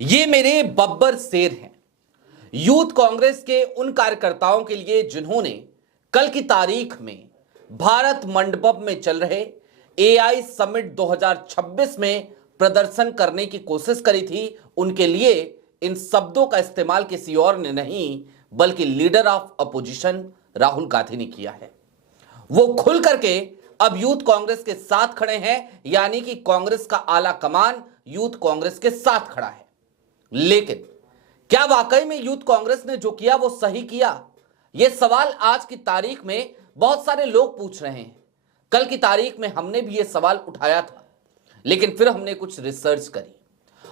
ये मेरे बब्बर शेर हैं। यूथ कांग्रेस के उन कार्यकर्ताओं के लिए जिन्होंने कल की तारीख में भारत मंडपम में चल रहे एआई समिट 2026 में प्रदर्शन करने की कोशिश करी थी, उनके लिए इन शब्दों का इस्तेमाल किसी और ने नहीं बल्कि leader of opposition Rahul Gandhi ने किया है। वो खुल करके अब यूथ कांग्रेस के साथ खड़े हैं, यानी कि कांग्रेस का आला कमान यूथ कांग्रेस के साथ खड़ा है। लेकिन क्या वाकई में यूथ कांग्रेस ने जो किया वो सही किया? यह सवाल आज की तारीख में बहुत सारे लोग पूछ रहे हैं। कल की तारीख में हमने भी यह सवाल उठाया था, लेकिन फिर हमने कुछ रिसर्च करी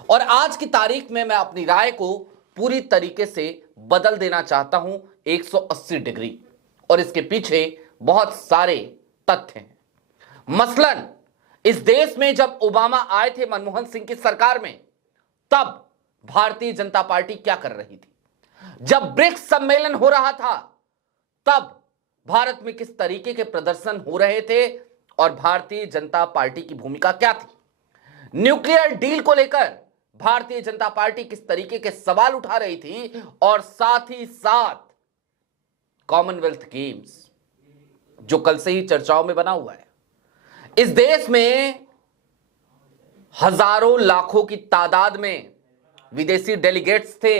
और आज की तारीख में मैं अपनी राय को पूरी तरीके से बदल देना चाहता हूं 180 डिग्री, और इसके पीछे बहुत सारे तथ्य हैं। मसलन इस देश में जब ओबामा आए थे मनमोहन सिंह की सरकार में, तब भारतीय जनता पार्टी क्या कर रही थी? जब ब्रिक्स सम्मेलन हो रहा था, तब भारत में किस तरीके के प्रदर्शन हो रहे थे और भारतीय जनता पार्टी की भूमिका क्या थी? न्यूक्लियर डील को लेकर भारतीय जनता पार्टी किस तरीके के सवाल उठा रही थी, और साथ ही साथ कॉमनवेल्थ गेम्स जो कल से ही चर्चाओं में बना हुआ है। इस देश में हजारों लाखों की तादाद में विदेशी डेलीगेट्स थे।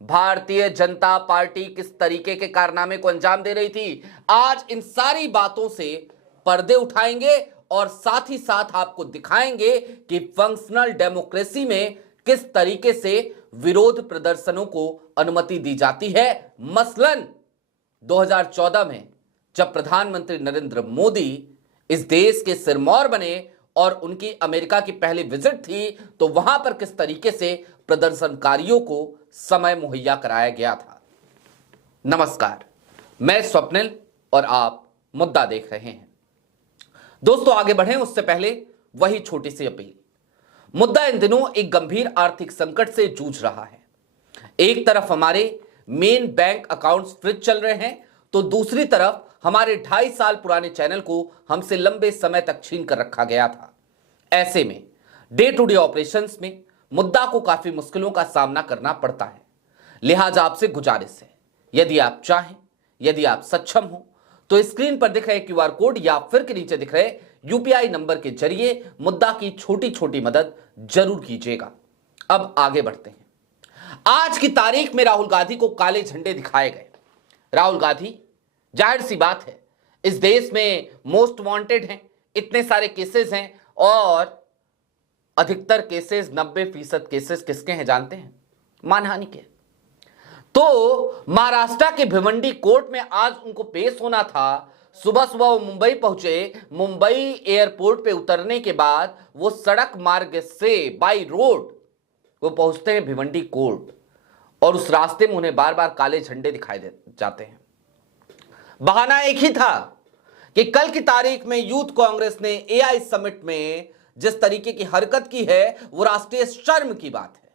भारतीय जनता पार्टी किस तरीके के कारनामे को अंजाम दे रही थी, आज इन सारी बातों से पर्दे उठाएंगे और साथ ही साथ आपको दिखाएंगे कि फंक्शनल डेमोक्रेसी में किस तरीके से विरोध प्रदर्शनों को अनुमति दी जाती है। मसलन 2014 में जब प्रधानमंत्री नरेंद्र मोदी इस देश के सिरमौर बने और उनकी अमेरिका की पहली विजिट थी, तो वहां पर किस तरीके से प्रदर्शनकारियों को समय मुहैया कराया गया था। नमस्कार, मैं स्वप्निल और आप मुद्दा देख रहे हैं। दोस्तों, आगे बढ़ें उससे पहले वही छोटी सी अपील। मुद्दा इन दिनों एक गंभीर आर्थिक संकट से जूझ रहा है। एक तरफ हमारे मेन बैंक अकाउंट्स फ्रीज चल रहे हैं, तो दूसरी तरफ हमारे 2.5 साल पुराने चैनल को हमसे लंबे समय तक छीन कर रखा गया था। ऐसे में डे टू डे ऑपरेशंस में मुद्दा को काफी मुश्किलों का सामना करना पड़ता है। लिहाजा आपसे गुजारिश है, यदि आप चाहें, यदि आप सक्षम हो, तो स्क्रीन पर दिख रहे क्यूआर कोड या फिर के नीचे दिख रहे यूपीआई नंबर के जरिए मुद्दा की छोटी छोटी मदद जरूर कीजिएगा। अब आगे बढ़ते हैं। आज की तारीख में राहुल गांधी को काले झंडे दिखाए गए। राहुल गांधी, जाहिर सी बात है, इस देश में मोस्ट वांटेड हैं, इतने सारे केसेस हैं और अधिकतर केसेस 90% केसेस किसके हैं जानते हैं? मानहानि के। तो महाराष्ट्र के भिवंडी कोर्ट में आज उनको पेश होना था। सुबह सुबह वो मुंबई पहुंचे। मुंबई एयरपोर्ट पे उतरने के बाद वो सड़क मार्ग से बाई रोड वो पहुंचते हैं भिवंडी कोर्ट, और उस रास्ते में उन्हें बार बार काले झंडे दिखाई दे जाते हैं। बहाना एक ही था कि कल की तारीख में यूथ कांग्रेस ने एआई समिट में जिस तरीके की हरकत की है वो राष्ट्रीय शर्म की बात है।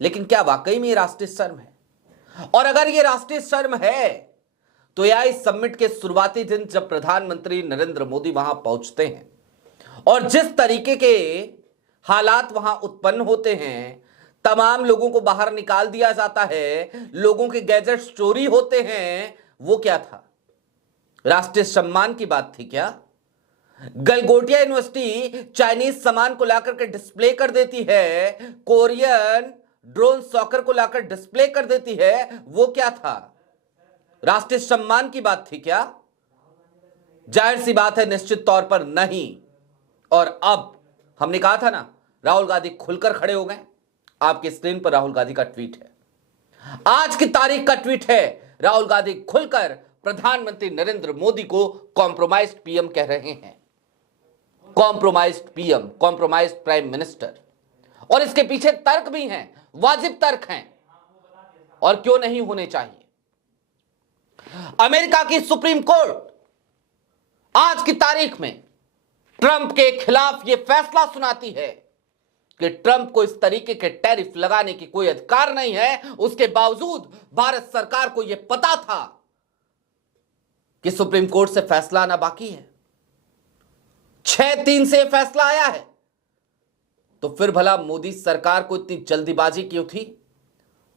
लेकिन क्या वाकई में ये राष्ट्रीय शर्म है? और अगर ये राष्ट्रीय शर्म है तो एआई समिट के शुरुआती दिन जब प्रधानमंत्री नरेंद्र मोदी वहां पहुंचते हैं और जिस तरीके के हालात वहां उत्पन्न होते हैं, तमाम लोगों को बाहर निकाल दिया जाता है, लोगों के गैजेट्स चोरी होते हैं, वो क्या था? राष्ट्रीय सम्मान की बात थी क्या? गलगोटिया यूनिवर्सिटी चाइनीज सामान को लाकर के डिस्प्ले कर देती है, कोरियन ड्रोन सॉकर को लाकर डिस्प्ले कर देती है, वो क्या था? राष्ट्रीय सम्मान की बात थी क्या? जाहिर सी बात है, निश्चित तौर पर नहीं। और अब हमने कहा था ना, राहुल गांधी खुलकर खड़े हो गए। आपकी स्क्रीन पर राहुल गांधी का ट्वीट है, आज की तारीख का ट्वीट है। राहुल गांधी खुलकर प्रधानमंत्री नरेंद्र मोदी को कॉम्प्रोमाइज्ड पीएम कह रहे हैं। Compromised PM, compromised prime minister. और इसके पीछे तर्क भी हैं, वाजिब तर्क हैं, और क्यों नहीं होने चाहिए। अमेरिका की सुप्रीम कोर्ट आज की तारीख में ट्रंप के खिलाफ यह फैसला सुनाती है कि ट्रंप को इस तरीके के टैरिफ लगाने की कोई अधिकार नहीं है। उसके बावजूद भारत सरकार को यह पता था कि सुप्रीम कोर्ट से फैसला आना बाकी है। 6-3 से फैसला आया है। तो फिर भला मोदी सरकार को इतनी जल्दीबाजी क्यों थी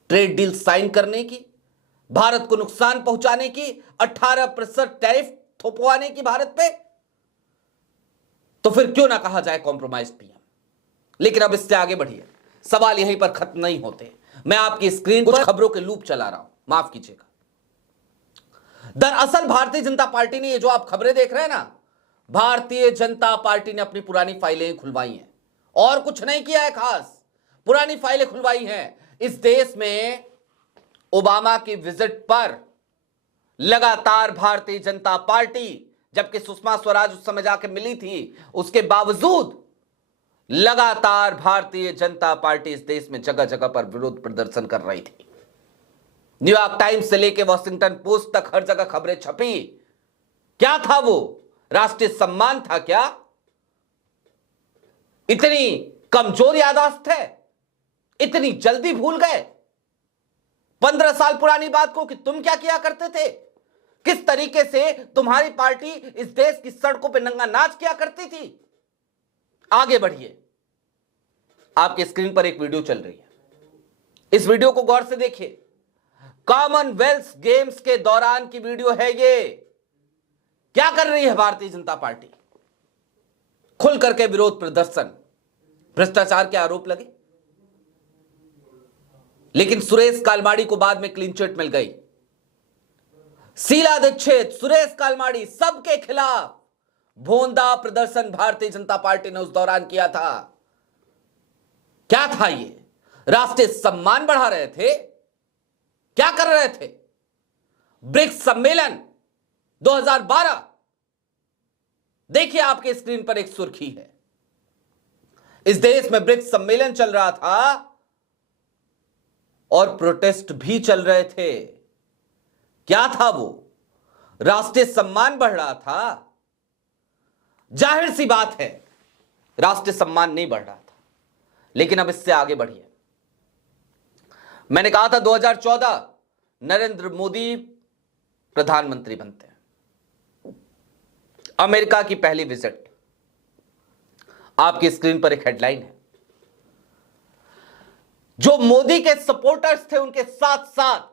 ट्रेड डील साइन करने की, भारत को नुकसान पहुंचाने की, 18% टैरिफ थोपवाने की भारत पे? तो फिर क्यों ना कहा जाए कॉम्प्रोमाइज पीएम। लेकिन अब इससे आगे बढ़िए, सवाल यहीं पर खत्म नहीं होते। मैं आपकी स्क्रीन पर खबरों के लूप चला रहा हूं, माफ कीजिएगा। दरअसल भारतीय जनता पार्टी ने, ये जो आप खबरें देख रहे हैं ना, भारतीय जनता पार्टी ने अपनी पुरानी फाइलें खुलवाई हैं और कुछ नहीं किया है खास। पुरानी फाइलें खुलवाई हैं। इस देश में ओबामा की विजिट पर लगातार भारतीय जनता पार्टी, जबकि सुषमा स्वराज उस समय जाके मिली थी, उसके बावजूद लगातार भारतीय जनता पार्टी इस देश में जगह जगह पर विरोध प्रदर्शन कर रही थी। न्यूयॉर्क टाइम्स से लेकर वॉशिंगटन पोस्ट तक हर जगह खबरें छपी। क्या था वो? राष्ट्रीय सम्मान था क्या? इतनी कमजोर याददाश्त है? इतनी जल्दी भूल गए 15 साल पुरानी बात को कि तुम क्या किया करते थे, किस तरीके से तुम्हारी पार्टी इस देश की सड़कों पे नंगा नाच किया करती थी? आगे बढ़िए, आपके स्क्रीन पर एक वीडियो चल रही है, इस वीडियो को गौर से देखिए। कॉमनवेल्थ गेम्स के दौरान की वीडियो है ये। क्या कर रही है भारतीय जनता पार्टी? खुल करके विरोध प्रदर्शन, भ्रष्टाचार के आरोप लगे, लेकिन सुरेश कालमाड़ी को बाद में क्लीन चिट मिल गई। शीला दीक्षित, सुरेश कालमाड़ी, सबके खिलाफ भोंदा प्रदर्शन भारतीय जनता पार्टी ने उस दौरान किया था। क्या था ये? राष्ट्रीय सम्मान बढ़ा रहे थे? क्या कर रहे थे? ब्रिक्स सम्मेलन 2012, देखिए आपके स्क्रीन पर एक सुर्खी है। इस देश में ब्रिक्स सम्मेलन चल रहा था और प्रोटेस्ट भी चल रहे थे। क्या था वो? राष्ट्रीय सम्मान बढ़ रहा था। जाहिर सी बात है राष्ट्रीय सम्मान नहीं बढ़ रहा था। लेकिन अब इससे आगे बढ़िए। मैंने कहा था 2014 नरेंद्र मोदी प्रधानमंत्री बनते हैं। अमेरिका की पहली विजिट, आपकी स्क्रीन पर एक हेडलाइन है। जो मोदी के सपोर्टर्स थे उनके साथ साथ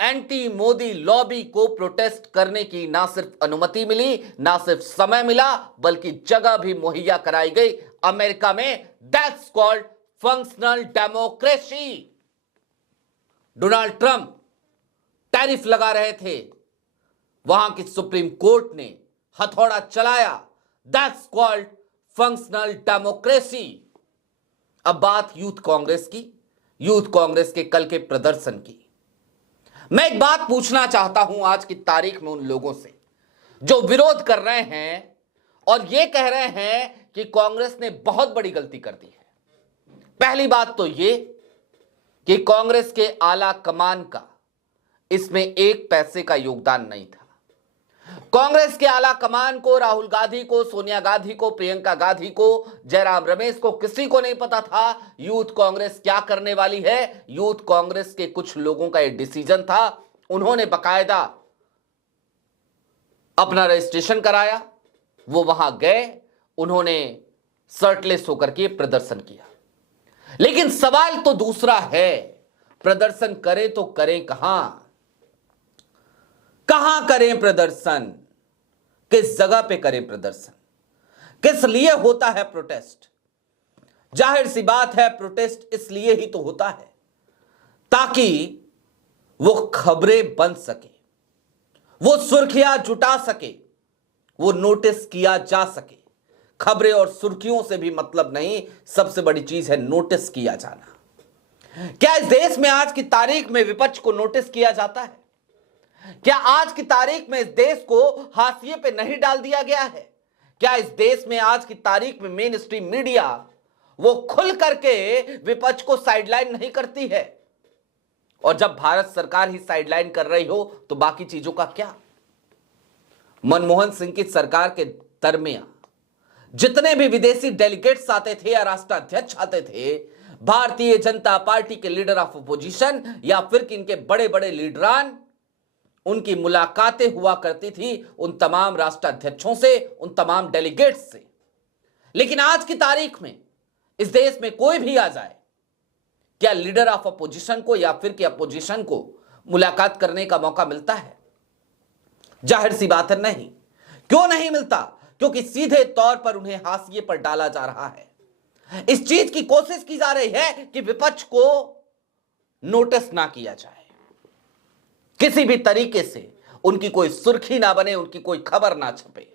एंटी मोदी लॉबी को प्रोटेस्ट करने की ना सिर्फ अनुमति मिली, ना सिर्फ समय मिला, बल्कि जगह भी मुहैया कराई गई अमेरिका में। That's called functional democracy. Donald Trump tariff लगा रहे थे, वहां की सुप्रीम कोर्ट ने हथौड़ा चलाया। That's called functional democracy. अब बात यूथ कांग्रेस की, यूथ कांग्रेस के कल के प्रदर्शन की। मैं एक बात पूछना चाहता हूं आज की तारीख में उन लोगों से जो विरोध कर रहे हैं और यह कह रहे हैं कि कांग्रेस ने बहुत बड़ी गलती कर दी है। पहली बात तो यह कि कांग्रेस के आला कमान का इसमें एक पैसे का योगदान नहीं था। कांग्रेस के आला कमान को, राहुल गांधी को, सोनिया गांधी को, प्रियंका गांधी को, जयराम रमेश को, किसी को नहीं पता था यूथ कांग्रेस क्या करने वाली है। यूथ कांग्रेस के कुछ लोगों का एक डिसीजन था, उन्होंने बकायदा अपना रजिस्ट्रेशन कराया, वो वहां गए, उन्होंने शर्टलेस होकर के प्रदर्शन किया। लेकिन सवाल तो दूसरा है, प्रदर्शन करें तो करें कहां? कहां करें प्रदर्शन? किस जगह पे करें प्रदर्शन? किस लिए होता है प्रोटेस्ट? जाहिर सी बात है प्रोटेस्ट इसलिए ही तो होता है ताकि वो खबरें बन सके, वो सुर्खियां जुटा सके, वो नोटिस किया जा सके। खबरें और सुर्खियों से भी मतलब नहीं, सबसे बड़ी चीज है नोटिस किया जाना। क्या इस देश में आज की तारीख में विपक्ष को नोटिस किया जाता है? क्या आज की तारीख में इस देश को हाशिए पे नहीं डाल दिया गया है? क्या इस देश में आज की तारीख में मेन स्ट्रीम मीडिया वो खुल करके विपक्ष को साइडलाइन नहीं करती है? और जब भारत सरकार ही साइडलाइन कर रही हो तो बाकी चीजों का क्या? मनमोहन सिंह की सरकार के दरमियान जितने भी विदेशी डेलीगेट्स आते थे या राष्ट्राध्यक्ष आते थे, भारतीय जनता पार्टी के लीडर ऑफ अपोजिशन या फिर इनके बड़े बड़े लीडरान, उनकी मुलाकातें हुआ करती थी उन तमाम राष्ट्राध्यक्षों से, उन तमाम डेलीगेट्स से। लेकिन आज की तारीख में इस देश में कोई भी आ जाए, क्या लीडर ऑफ अपोजिशन को या फिर कि अपोजिशन को मुलाकात करने का मौका मिलता है? जाहिर सी बात है, नहीं। क्यों नहीं मिलता? क्योंकि सीधे तौर पर उन्हें हाशिए पर डाला जा रहा है। इस चीज की कोशिश की जा रही है कि विपक्ष को नोटिस ना किया जाए, किसी भी तरीके से उनकी कोई सुर्खी ना बने, उनकी कोई खबर ना छपे।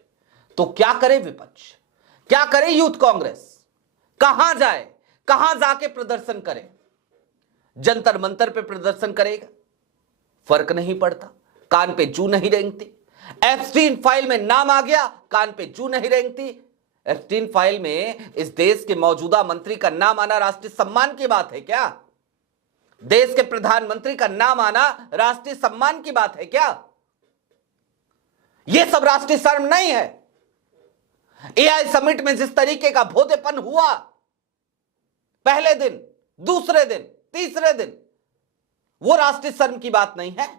तो क्या करे विपक्ष, क्या करे यूथ कांग्रेस? कहां जाए, कहां जाके प्रदर्शन करे? जंतर मंतर पे प्रदर्शन करेगा, फर्क नहीं पड़ता, कान पे जू नहीं रेंगती। एप्स्टीन फाइल में नाम आ गया, कान पे जू नहीं रेंगती। एप्स्टीन फाइल में इस देश के मौजूदा मंत्री का नाम आना राष्ट्रीय सम्मान की बात है क्या? देश के प्रधानमंत्री का नाम आना राष्ट्रीय सम्मान की बात है क्या? यह सब राष्ट्रीय शर्म नहीं है? एआई समिट में जिस तरीके का भोदेपन हुआ, पहले दिन, दूसरे दिन, तीसरे दिन, वो राष्ट्रीय शर्म की बात नहीं है?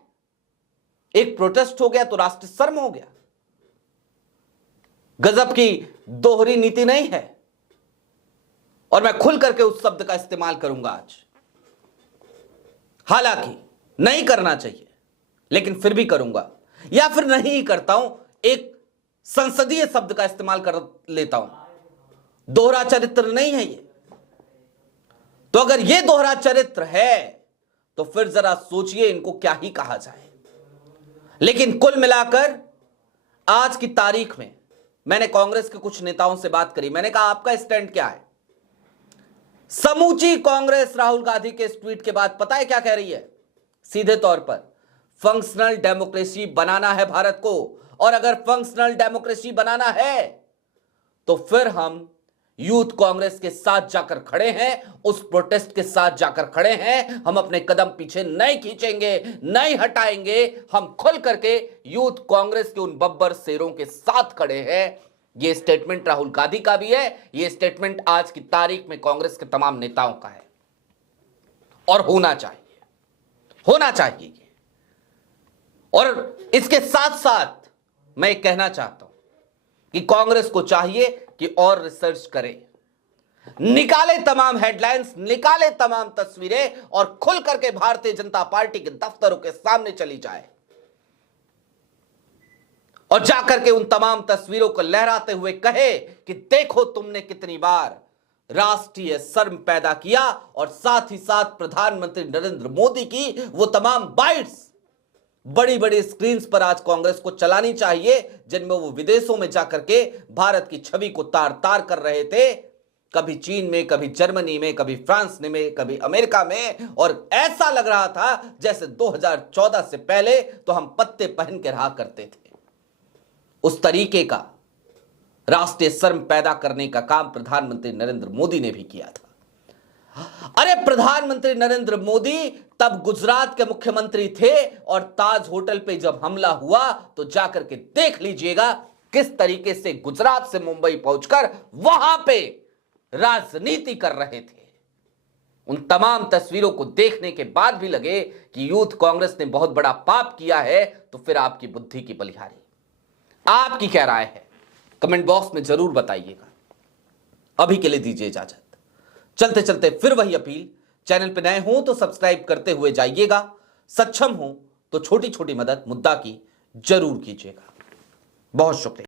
एक प्रोटेस्ट हो गया तो राष्ट्रीय शर्म हो गया? गजब की दोहरी नीति नहीं है? और मैं खुल करके उस शब्द का इस्तेमाल करूंगा आज, हालांकि नहीं करना चाहिए, लेकिन फिर भी करूंगा, या फिर नहीं करता हूं, एक संसदीय शब्द का इस्तेमाल कर लेता हूं। दोहरा चरित्र नहीं है ये। तो अगर ये दोहरा चरित्र है तो फिर जरा सोचिए इनको क्या ही कहा जाए। लेकिन कुल मिलाकर आज की तारीख में मैंने कांग्रेस के कुछ नेताओं से बात करी। मैंने कहा आपका स्टैंड क्या है? समूची कांग्रेस राहुल गांधी के इस ट्वीट के बाद पता है क्या कह रही है? सीधे तौर पर फंक्शनल डेमोक्रेसी बनाना है भारत को, और अगर फंक्शनल डेमोक्रेसी बनाना है तो फिर हम यूथ कांग्रेस के साथ जाकर खड़े हैं, उस प्रोटेस्ट के साथ जाकर खड़े हैं। हम अपने कदम पीछे नहीं खींचेंगे, नहीं हटाएंगे। हम खुल करके यूथ कांग्रेस के उन बब्बर शेरों के साथ खड़े हैं। यह स्टेटमेंट राहुल गांधी का भी है, यह स्टेटमेंट आज की तारीख में कांग्रेस के तमाम नेताओं का है, और होना चाहिए, होना चाहिए। और इसके साथ साथ मैं कहना चाहता हूं कि कांग्रेस को चाहिए कि और रिसर्च करे, निकाले तमाम हेडलाइंस, निकाले तमाम तस्वीरें, और खुल करके भारतीय जनता पार्टी के दफ्तरों के सामने चली जाए और जाकर के उन तमाम तस्वीरों को लहराते हुए कहे कि देखो तुमने कितनी बार राष्ट्रीय शर्म पैदा किया। और साथ ही साथ प्रधानमंत्री नरेंद्र मोदी की वो तमाम बाइट्स बड़ी बड़ी स्क्रीन पर आज कांग्रेस को चलानी चाहिए, जिनमें वो विदेशों में जाकर के भारत की छवि को तार तार कर रहे थे, कभी चीन में, कभी जर्मनी में, कभी फ्रांस में, कभी अमेरिका में। और ऐसा लग रहा था जैसे 2014 से पहले तो हम पत्ते पहन के रहा करते थे। उस तरीके का राष्ट्रीय शर्म पैदा करने का काम प्रधानमंत्री नरेंद्र मोदी ने भी किया था। अरे प्रधानमंत्री नरेंद्र मोदी तब गुजरात के मुख्यमंत्री थे, और ताज होटल पे जब हमला हुआ तो जाकर के देख लीजिएगा किस तरीके से गुजरात से मुंबई पहुंचकर वहां पे राजनीति कर रहे थे। उन तमाम तस्वीरों को देखने के बाद भी लगे कि यूथ कांग्रेस ने बहुत बड़ा पाप किया है। तो फिर आपकी बुद्धि की बलिहारी, आपकी क्या राय है? कमेंट बॉक्स में जरूर बताइएगा। अभी के लिए दीजिए इजाजत। चलते चलते फिर वही अपील, चैनल पे नए हो तो सब्सक्राइब करते हुए जाइएगा, सक्षम हो तो छोटी छोटी मदद मुद्दा की जरूर कीजिएगा। बहुत शुक्रिया।